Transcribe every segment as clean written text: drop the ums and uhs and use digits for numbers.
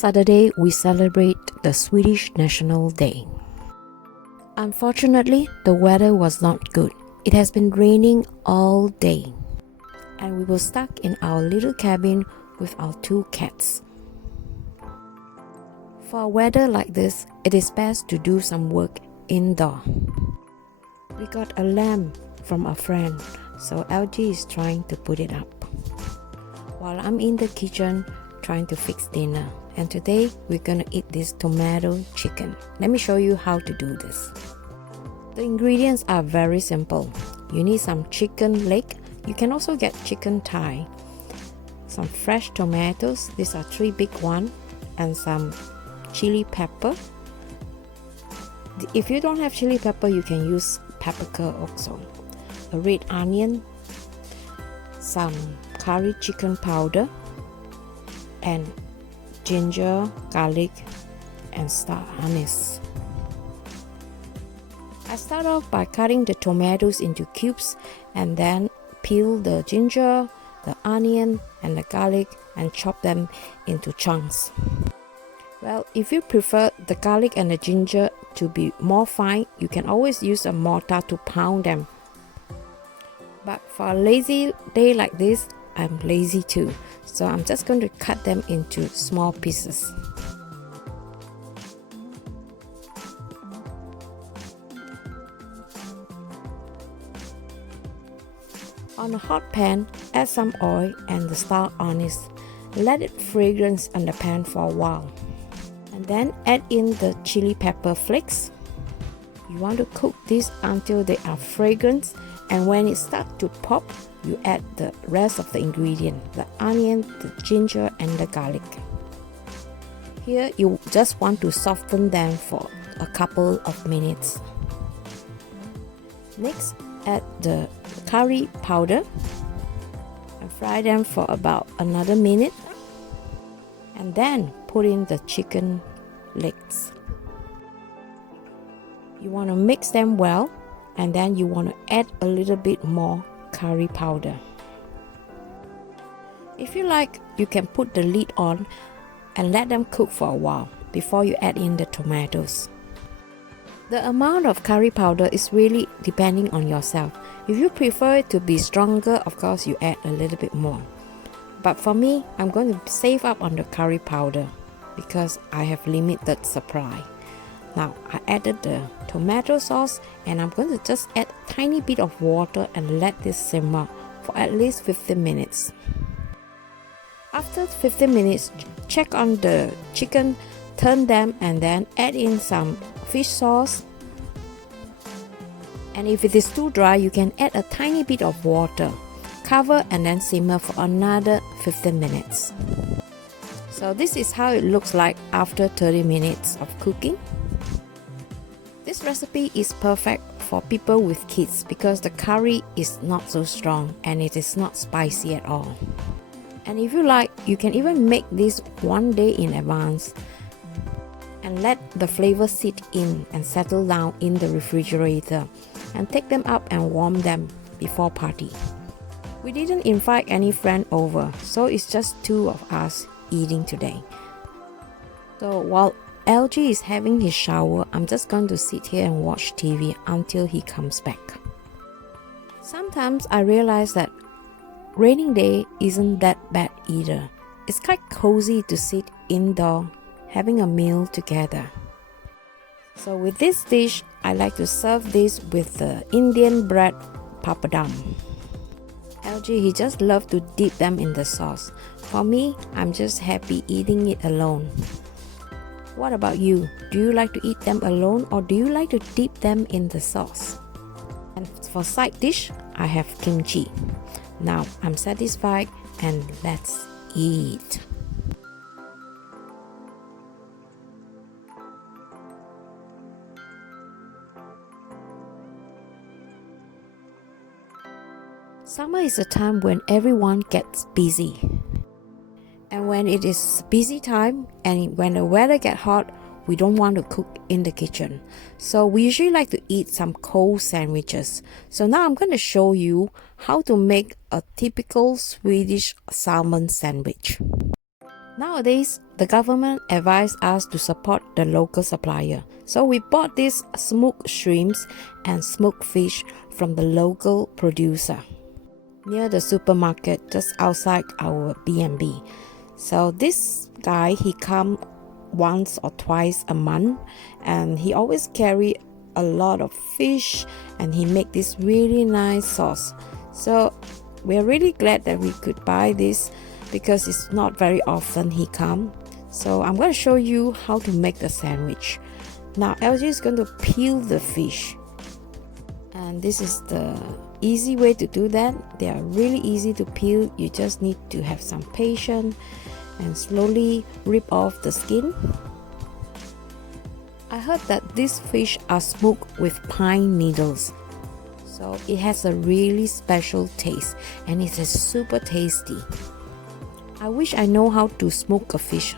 Saturday, we celebrate the Swedish National Day. Unfortunately, the weather was not good. It has been raining all day, and we were stuck in our little cabin with our 2 cats. For a weather like this, it is best to do some work indoor. We got a lamp from a friend, so LG is trying to put it up, while I'm in the kitchen trying to fix dinner. And today we're gonna eat this tomato chicken. Let me show you how to do this. The ingredients are very simple. You need some chicken leg. You can also get chicken thigh, some fresh tomatoes, these are 3 big ones, and some chili pepper. If you don't have chili pepper, you can use paprika also. A red onion, some curry chicken powder, and ginger, garlic, and star anise. I start off by cutting the tomatoes into cubes and then peel the ginger, the onion, and the garlic and chop them into chunks. Well, if you prefer the garlic and the ginger to be more fine, you can always use a mortar to pound them. But for a lazy day like this, I'm lazy too, so I'm just going to cut them into small pieces. On a hot pan, add some oil and the star anise. Let it fragrance on the pan for a while. And then add in the chili pepper flakes. You want to cook this until they are fragrant, and when it starts to pop, you add the rest of the ingredient, the onion, the ginger, and the garlic. Here you just want to soften them for a couple of minutes. Next, add the curry powder and fry them for about another minute, and then put in the chicken legs. You want to mix them well, and then you want to add a little bit more curry powder. If you like, you can put the lid on and let them cook for a while before you add in the tomatoes. The amount of curry powder is really depending on yourself. If you prefer it to be stronger, of course you add a little bit more. But for me, I'm going to save up on the curry powder because I have limited supply. Now I added the tomato sauce, and I'm going to just add a tiny bit of water and let this simmer for at least 15 minutes. After 15 minutes, check on the chicken, turn them, and then add in some fish sauce. And if it is too dry, you can add a tiny bit of water. Cover and then simmer for another 15 minutes. So this is how it looks like after 30 minutes of cooking. This recipe is perfect for people with kids because the curry is not so strong and it is not spicy at all. And if you like, you can even make this one day in advance and let the flavor sit in and settle down in the refrigerator, and take them up and warm them before party. We didn't invite any friend over, so it's just 2 of us eating today. So while LG is having his shower, I'm just going to sit here and watch TV until he comes back. Sometimes I realize that raining day isn't that bad either. It's quite cozy to sit indoor having a meal together. So with this dish, I like to serve this with the Indian bread papadum. LG, he just loves to dip them in the sauce. For me, I'm just happy eating it alone. What about you? Do you like to eat them alone, or do you like to dip them in the sauce? And for side dish, I have kimchi. Now I'm satisfied and let's eat. Summer is a time when everyone gets busy. And when it is busy time and when the weather gets hot, we don't want to cook in the kitchen. So we usually like to eat some cold sandwiches. So now I'm going to show you how to make a typical Swedish salmon sandwich. Nowadays, the government advised us to support the local supplier. So we bought these smoked shrimps and smoked fish from the local producer near the supermarket just outside our B&B. So this guy, he come once or twice a month, and he always carry a lot of fish, and he make this really nice sauce. So we're really glad that we could buy this because it's not very often he come. So I'm going to show you how to make the sandwich. Now LG is going to peel the fish, and this is the easy way to do that. They are really easy to peel. You just need to have some patience and slowly rip off the skin. I heard that these fish are smoked with pine needles, so it has a really special taste and it is super tasty. I wish I know how to smoke a fish,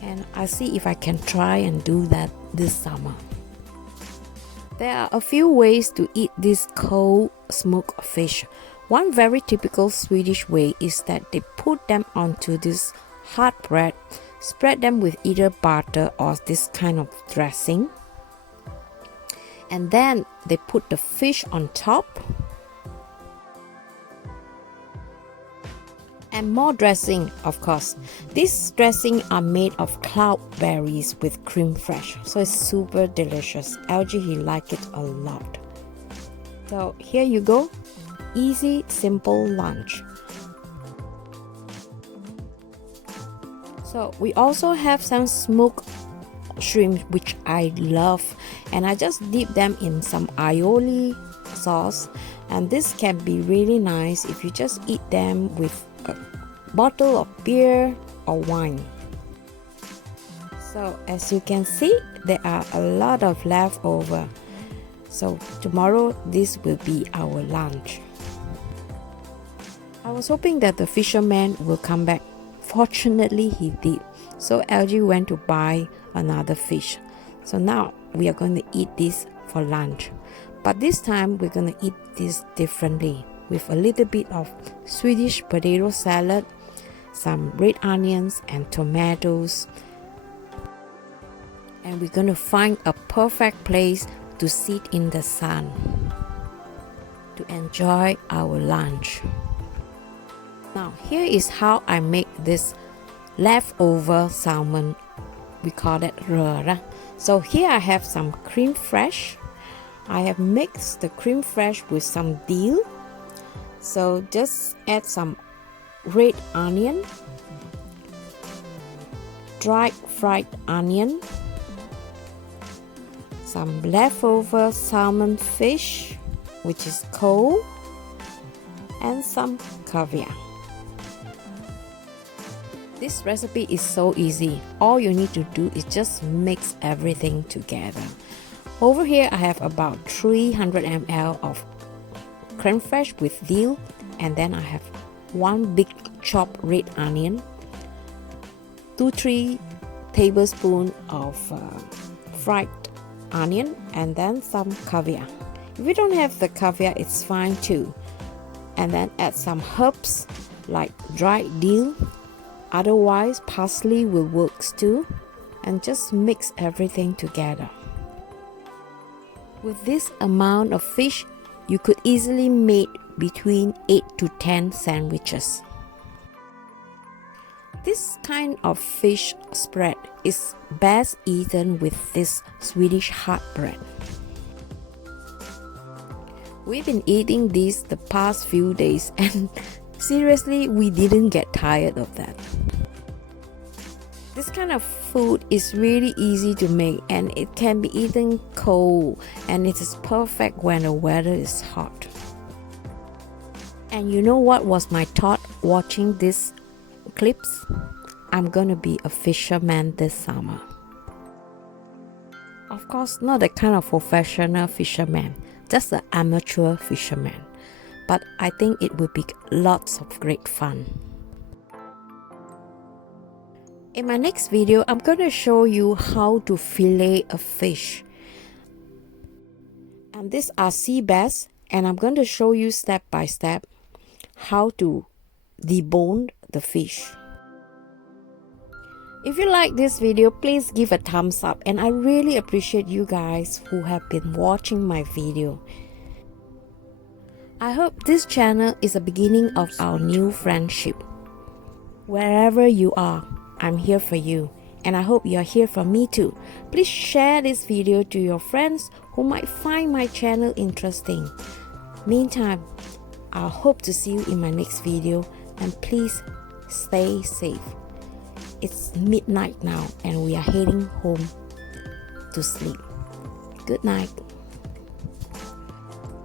and I'll see if I can try and do that this summer. There are a few ways to eat this cold smoked fish. One very typical Swedish way is that they put them onto this hard bread, spread them with either butter or this kind of dressing, and then they put the fish on top and more dressing, of course. These dressing are made of cloudberries with cream fresh, so it's super delicious. LG, he like it a lot. So here you go, easy simple lunch. So we also have some smoked shrimp, which I love, and I just dip them in some aioli sauce, and this can be really nice if you just eat them with a bottle of beer or wine. So as you can see, there are a lot of leftover. So tomorrow this will be our lunch. I was hoping that the fisherman will come back. Fortunately he did. So LG went to buy another fish. So now we are going to eat this for lunch. But this time we're going to eat this differently, with a little bit of Swedish potato salad, some red onions and tomatoes. And we're going to find a perfect place to sit in the sun to enjoy our lunch. Now here is how I make this leftover salmon. We call it röra. So here I have some cream fresh. I have mixed the cream fresh with some dill. So just add some red onion, dried fried onion, some leftover salmon fish, which is cold, and some caviar. This recipe is so easy. All you need to do is just mix everything together. Over here I have about 300 ml of creme fraiche with dill, and then I have one big chopped red onion, 2-3 tablespoons of fried onion, and then some caviar. If you don't have the caviar, it's fine too. And then add some herbs like dried dill, otherwise parsley will work too, and just mix everything together. With this amount of fish, you could easily make between 8 to 10 sandwiches. This kind of fish spread is best eaten with this Swedish hard bread. We've been eating this the past few days, and seriously, we didn't get tired of that. This kind of food is really easy to make, and it can be eaten cold, and it is perfect when the weather is hot. And you know what was my thought watching these clips? I'm gonna be a fisherman this summer. Of course, not the kind of professional fisherman, just an amateur fisherman. But I think it will be lots of great fun. In my next video, I'm going to show you how to fillet a fish. And these are sea bass, and I'm going to show you step by step how to debone the fish. If you like this video, please give a thumbs up, and I really appreciate you guys who have been watching my video. I hope this channel is the beginning of our new friendship. Wherever you are, I'm here for you, and I hope you're here for me too. Please share this video to your friends who might find my channel interesting. Meantime, I hope to see you in my next video, and please stay safe. It's midnight now and we are heading home to sleep. Good night.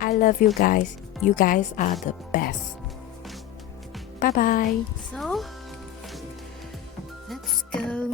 I love you guys. You guys are the best. Bye bye. So, let's go.